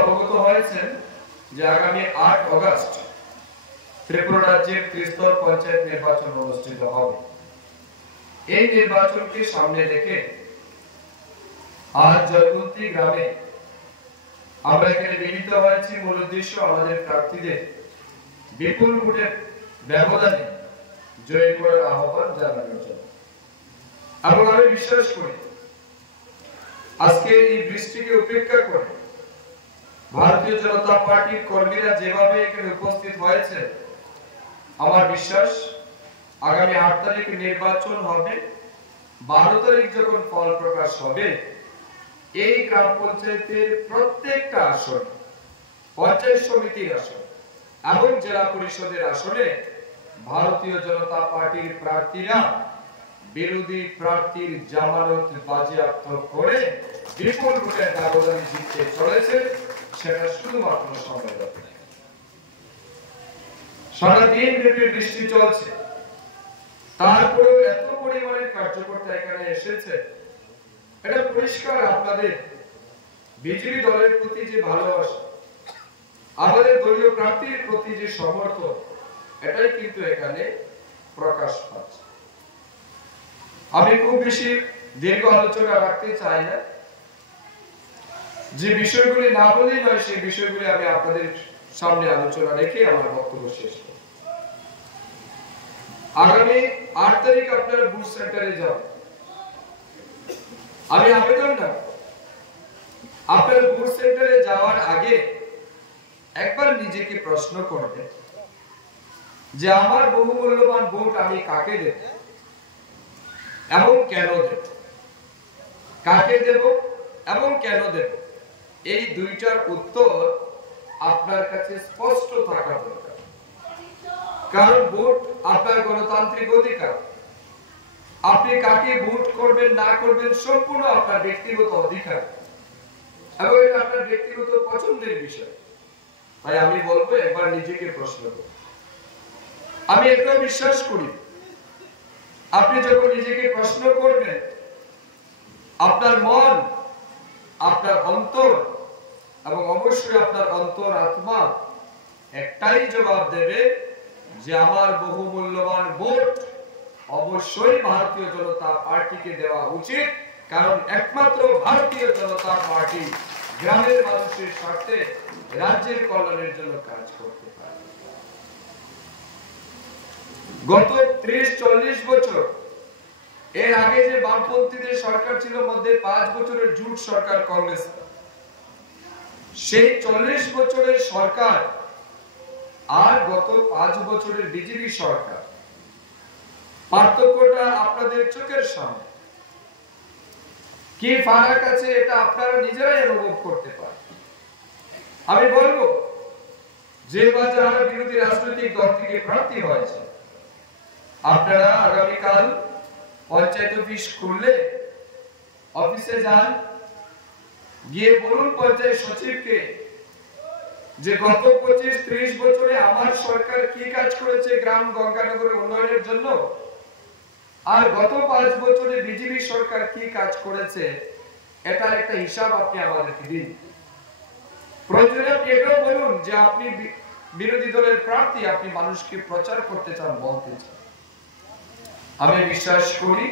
অবগত হয়েছেন যে আগামী 8 আগস্ট ত্রিপুরা রাজ্যের ত্রিস্তর পঞ্চায়েত নির্বাচন অনুষ্ঠিত হবে। এই নির্বাচনকে সামনে রেখে আজ জয়গুন্তি গ্রামে আমরা এখানে মিলিত হয়েছি মূল উদ্দেশ্য আমাদের প্রার্থীদের বিপুল ভোটের ব্যবধানে জয়ী করার আহ্বান জানানোর জন্য। এবং আমি বিশ্বাস করি আজকে এই বৃষ্টিকে উপেক্ষা করে ভারতীয় জনতা পার্টির কর্মীরা যেভাবে এখানে উপস্থিত হয়েছে, আমার বিশ্বাস আগামী 8 তারিখে নির্বাচন হবে, 12 তারিখ যখন ফল প্রকাশ হবে, এই গ্রাম পঞ্চায়েতের প্রত্যেকটা আসন, পঞ্চায়েত সমিতির আসন এবং জেলা পরিষদের আসনে ভারতীয় জনতা পার্টির প্রার্থীরা বিরোধী প্রার্থীর জামানত বাজেয়াপ্ত করে বিপুল ভোটের ব্যবধানে জিততে চলেছে। সেটা শুধুমাত্র সময় ব্যাপার। সারাদিন ব্যাপী বৃষ্টি চলছে, তারপরেও এত পরিমাণে কার্যকর্তা এখানে এসেছে। এটা পরিষ্কার আপনাদের বিজেপি দলের প্রতি যে ভালোবাসা, আমাদের দলীয় প্রার্থীর প্রতি যে সমর্থন, এটাই কিন্তু এখানে প্রকাশ পাচ্ছে। আমি খুব বেশি দীর্ঘ আলোচনা রাখতে চাই না, যে বিষয়গুলি না বলেই নয় সেই বিষয়গুলি আমি আপনাদের সামনে আলোচনা রেখে আমার বক্তব্য শেষ করব। আগামী 8 তারিখ আপনারা বুথ সেন্টারে যাবেন। আমি আবেদন না, আপনার বুথ সেন্টারে যাওয়ার আগে একবার নিজেকে প্রশ্ন করবেন যে আমার বহুমূল্যবান ভোট আমি কাকে দেব এবং কেন দেব, কাকে দেব এবং কেন দেব, এই দুইটার উত্তর আপনার কাছে স্পষ্ট থাকা দরকার। কারণ ভোট আপনার গণতান্ত্রিক অধিকার। আপনি কাকে ভোট করবেন না করবেন সম্পূর্ণ আপনার ব্যক্তিগত অধিকার এবং এটা আপনার ব্যক্তিগত পছন্দের বিষয়। তাই আমি বলবো একবার নিজেকে প্রশ্ন করুন। আমি এটাও বিশ্বাস করি আপনি যখন নিজেকে প্রশ্ন করবেন, আপনার মন, আপনার অন্তর এবং অবশ্যই আপনার অন্তর আত্মা একটাই জবাব দেবে যে আমার বহুমূল্যবান ভোট অবশ্যই ভারতীয় জনতা পার্টিকে দেওয়া উচিত। কারণ একমাত্র ভারতীয় জনতা পার্টি গ্রামের মানুষের স্বার্থে রাজ্যের কল্যাণের জন্য কাজ করতে পারে। গত 30-40 বছর এর আগে যে বামপন্থীদের সরকার ছিল, মধ্যে 5 বছরের জোট সরকার কংগ্রেস, সেই 40 বছরের সরকার আর গত 5 বছরের বিজেপি সরকার, পার্থক্যটা আপনাদের চোখের সামনে। কি ফারাক আছে এটা আপনারা নিজেরাই অনুভব করতে পারেন। আমি বলবো যে যারা বিরোধী রাজনৈতিক দল থেকে প্রার্থী হয়েছে, আপনারা আগামীকাল পঞ্চায়েত অফিস খুললে অফিসে যান, গিয়ে বলুন পঞ্চায়েত সচিবকে যে গত 25-30 বছরে আমার সরকার কি কাজ করেছে গ্রাম গঙ্গানগরের উন্নয়নের জন্য, আর গত 5 বছরে বিজেপি সরকার কি কাজ করেছে, এটার একটা হিসাব আপনি আমাদেরকে দিন। প্রয়োজনে আপনি এটাও বলুন যে আপনি বিরোধী দলের প্রার্থী, আপনি মানুষকে প্রচার করতে চান, বলতে চান। আমি বিশ্বাস করি